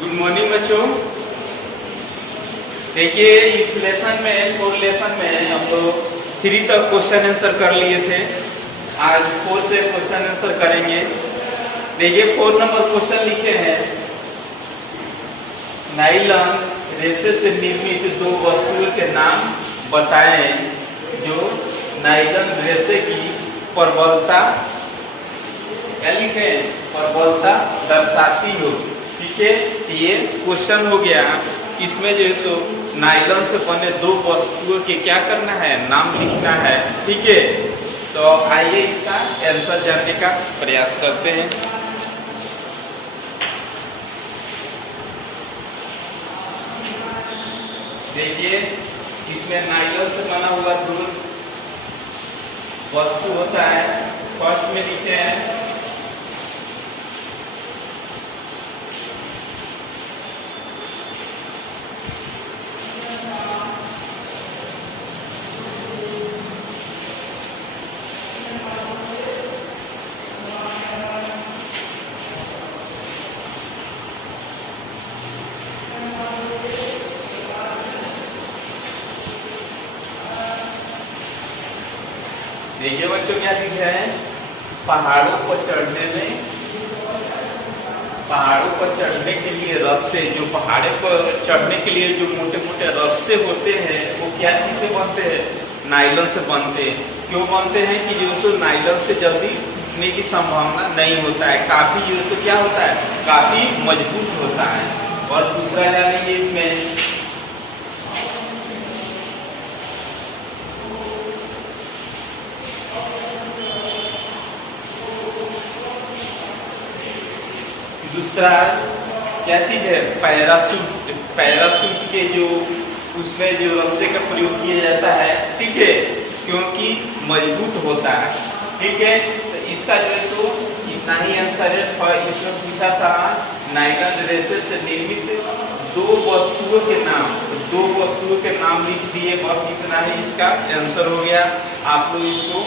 Good morning बच्चों। देखिए इस लेसन में, फोर लेसन में हम लोग 3 तक क्वेश्चन आंसर कर लिए थे। आज 4 से क्वेश्चन आंसर करेंगे। देखिए 4 नंबर क्वेश्चन लिखे हैं, नायलॉन रेशे से निर्मित 2 वस्तुओं के नाम बताएं जो नायलॉन रेशे की प्रबलता, क्या लिखे, प्रबलता दर्शाती हो। ठीक है, ये क्वेश्चन हो गया। इसमें जो है सो नायलॉन से बने 2 वस्तुओं के क्या करना है, नाम लिखना है। ठीक है, तो आइए इसका आंसर जानने का प्रयास करते हैं। देखिए इसमें नायलॉन से बना हुआ 2 वस्तु होता है। फर्स्ट में लिखे हैं देखिए बच्चों क्या लिखे हैं, पहाड़ों पर चढ़ने के लिए रस्से, जो पहाड़े पर चढ़ने के लिए जो मोटे मोटे रस्से होते हैं वो क्या चीज से बनते हैं, नायलॉन से बनते हैं। क्यों बनते हैं कि जो सो नायलॉन से जल्दी टूटने की संभावना नहीं होता है, काफी जो तो क्या होता है, काफी मजबूत होता है। और दूसरा जानेंगे इसमें दूसरा क्या चीज है, पैराशूट। पैराशूट के जो उसमें जो रस्से का प्रयोग किया जाता है, ठीक है, क्योंकि मजबूत होता है। ठीक है, तो इसका जो है तो इतना ही आंसर है। इसमें पूछा था नायलॉन रेशे से निर्मित 2 वस्तुओं के नाम, 2 वस्तुओं के नाम लिख दिए, बस इतना ही इसका आंसर हो गया। आप लोग इसको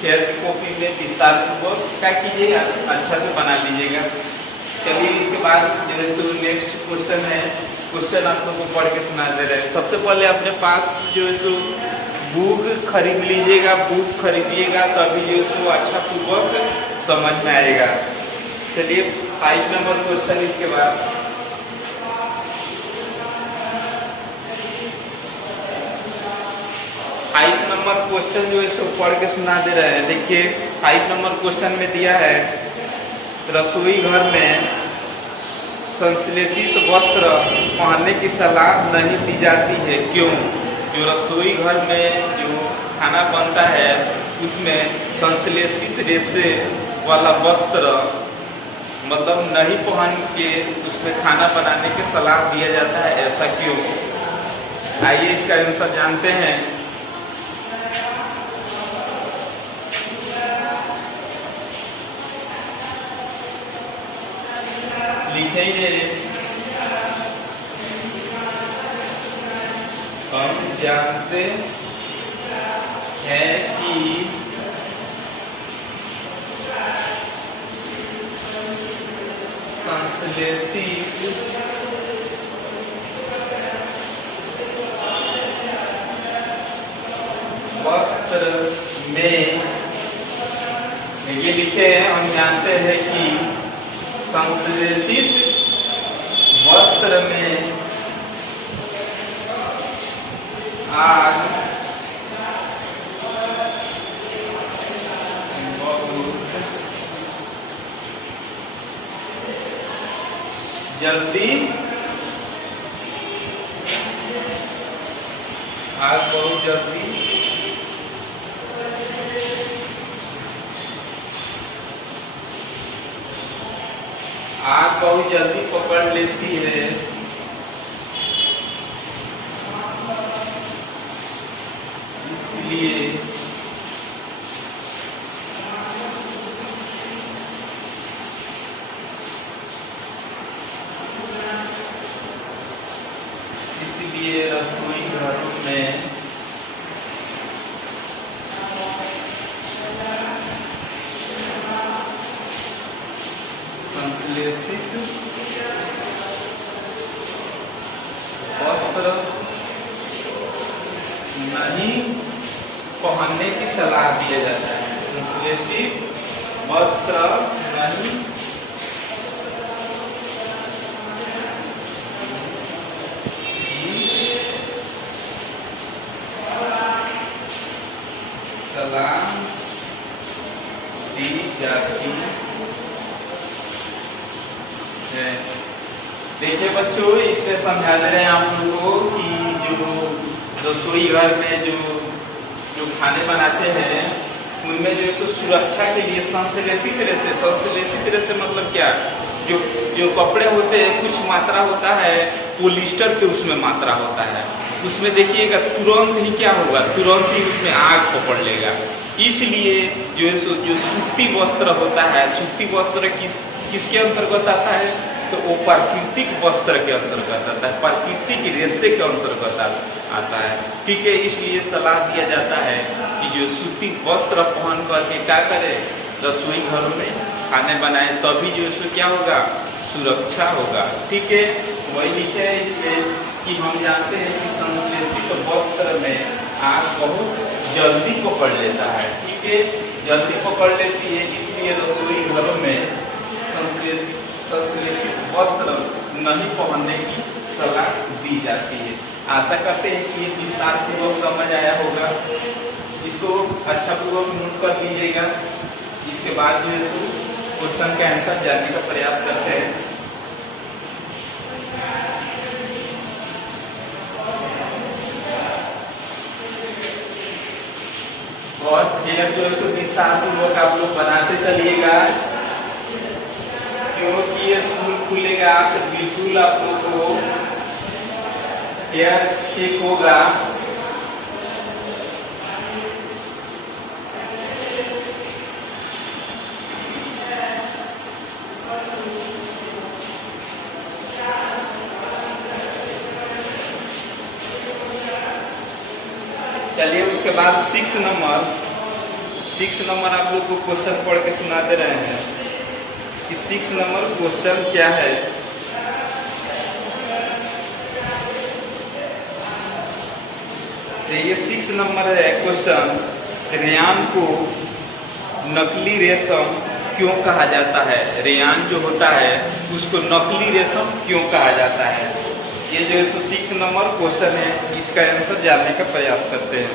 शेयर कॉपी में विस्तार पूर्वक क्या कीजिएगा, अच्छा से बना लीजिएगा। चलिए इसके बाद जो है सो नेक्स्ट क्वेश्चन है, क्वेश्चन आप लोगों को पढ़ के सुना दे रहे हैं। सबसे पहले अपने पास जो है सो बुक खरीद लीजिएगा, बुक खरीदिएगा तभी जो है सो अच्छा पूर्वक समझ में आएगा। चलिए 5 नंबर क्वेश्चन इसके बाद। फाइव नंबर क्वेश्चन जो है सो पढ़ के सुना दे रहे हैं। देखिए 5 नंबर क्वेश्चन में दिया है, रसोई घर में संश्लेषित वस्त्र पहनने की सलाह नहीं दी जाती है, क्यों? जो रसोई घर में जो खाना बनता है उसमें संश्लेषित रेशे वाला वस्त्र मतलब नहीं पहन के उसमें खाना बनाने की सलाह दिया जाता है, ऐसा क्यों? आइए इसका आंसर जानते हैं। लिखेंगे, हम जानते हैं कि संश्लेषित वस्त्र में, ये लिखे हैं, हम जानते हैं कि संश्लेषित वस्त्र में आग बहुत जल्दी पकड़ लेती है, इसलिए रसोई घरों में संश्लेषित वस्त्र नहीं पहनने की सलाह दिया जाता है। संश्लेषित वस्त्र नहीं सलाह दी जाती है। देखिए बच्चों, इससे समझा दे रहे हैं आप लोगों को कि जो रसोई घर में जो खाने बनाते हैं उनमें जो है सुरक्षा के लिए संश्लेषित तरह से मतलब क्या, जो कपड़े होते हैं कुछ मात्रा होता है पोलिस्टर के, उसमें मात्रा होता है, उसमें देखिएगा तुरंत ही क्या होगा, तुरंत ही उसमें आग पकड़ लेगा। इसलिए जो है जो सूती वस्त्र होता है, सूती वस्त्र किसके अंतर्गत आता है, तो वो प्राकृतिक वस्त्र के अंतर्गत आता है, प्राकृतिक रेशे के अंतर्गत आता है। ठीक है, इसलिए सलाह दिया जाता है कि जो सूती वस्त्र पहन करके क्या करे, रसोई घरों में खाने बनाए, तभी जो है क्या होगा, सुरक्षा होगा। ठीक है, वही लिखे है इसमें कि हम जानते हैं कि संश्लेषित वस्त्र में आग बहुत जल्दी पकड़ लेता है। ठीक है, जल्दी पकड़ लेती है, इसलिए रसोई घरों में संश्लेषित वस्त्र नहीं पहनने की सलाह दी जाती है। आशा करते हैं कि ये विस्तार पूर्वक समझ आया होगा। इसको अच्छा पूर्वक नोट कर लीजिएगा। इसके बाद जो है क्वेश्चन का आंसर जानने का प्रयास करते हैं। और फिर जो है विस्तार पूर्वक आप लोग बनाते चलिएगा, क्योंकि ये स्कूल खुलेगा तो बिल्कुल आप लोग को एयर चेक होगा। चलिए उसके बाद 6 नंबर आप लोग को क्वेश्चन पढ़ के सुनाते रहे हैं कि 6 नंबर क्वेश्चन क्या है। ये 6 नंबर है क्वेश्चन, रेयान को नकली रेशम क्यों कहा जाता है। रेयान जो होता है उसको नकली रेशम क्यों कहा जाता है। ये जो है 6 नंबर क्वेश्चन है, इसका आंसर जानने का प्रयास करते हैं।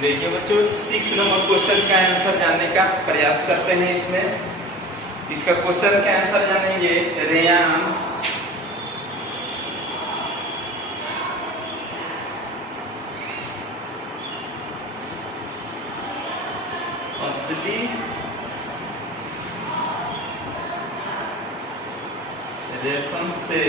देखिए बच्चों, 6 नंबर क्वेश्चन का आंसर जानने का प्रयास करते हैं। इसका क्वेश्चन का आंसर जानेंगे, रेयान असली रेशम से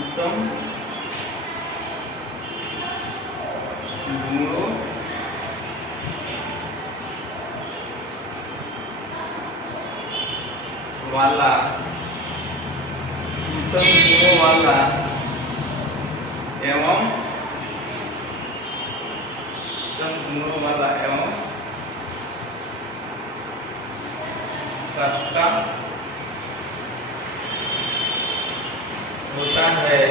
उत्तम गुणों वाला एवं सस्ता होता है।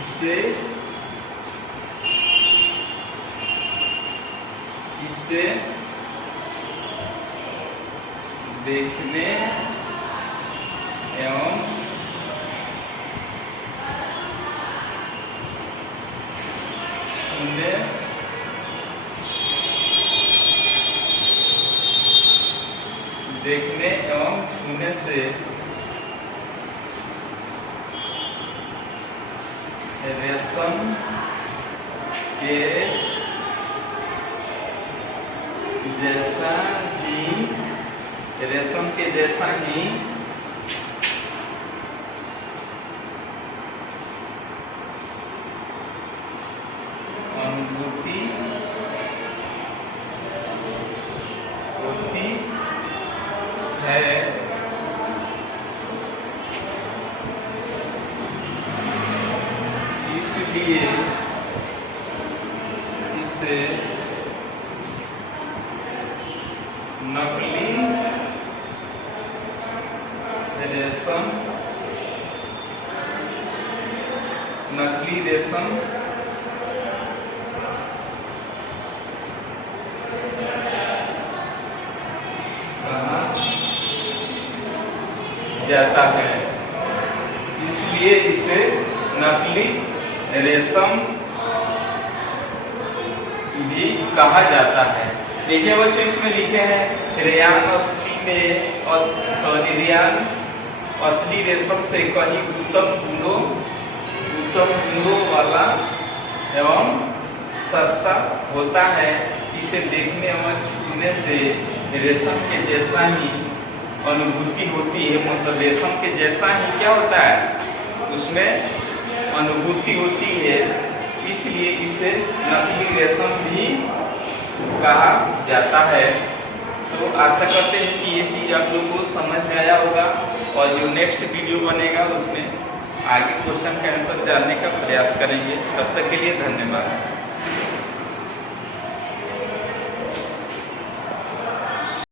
इससे देखने एवं सुनने से रेशम के जैसा ही अनुभूति होती है। इसलिए रेशम, नकली रेशम कहा जाता है, इसलिए इसे नकली रेशम भी कहा जाता है। देखिए बच्चों, इसमें लिखे हैं रेयान असली रेशम से कहीं उत्तम गुणों वाला एवं सस्ता होता है। इसे देखने और छूने से रेशम के जैसा ही अनुभूति होती है। मतलब रेशम के जैसा ही क्या होता है, उसमें अनुभूति होती है, इसलिए इसे नकली रेशम भी कहा जाता है। तो आशा करते हैं कि ये चीज आप लोगों को समझ में आया होगा, और जो नेक्स्ट वीडियो बनेगा उसमें आगे क्वेश्चन का आंसर जानने का प्रयास करेंगे। तब तक के लिए धन्यवाद।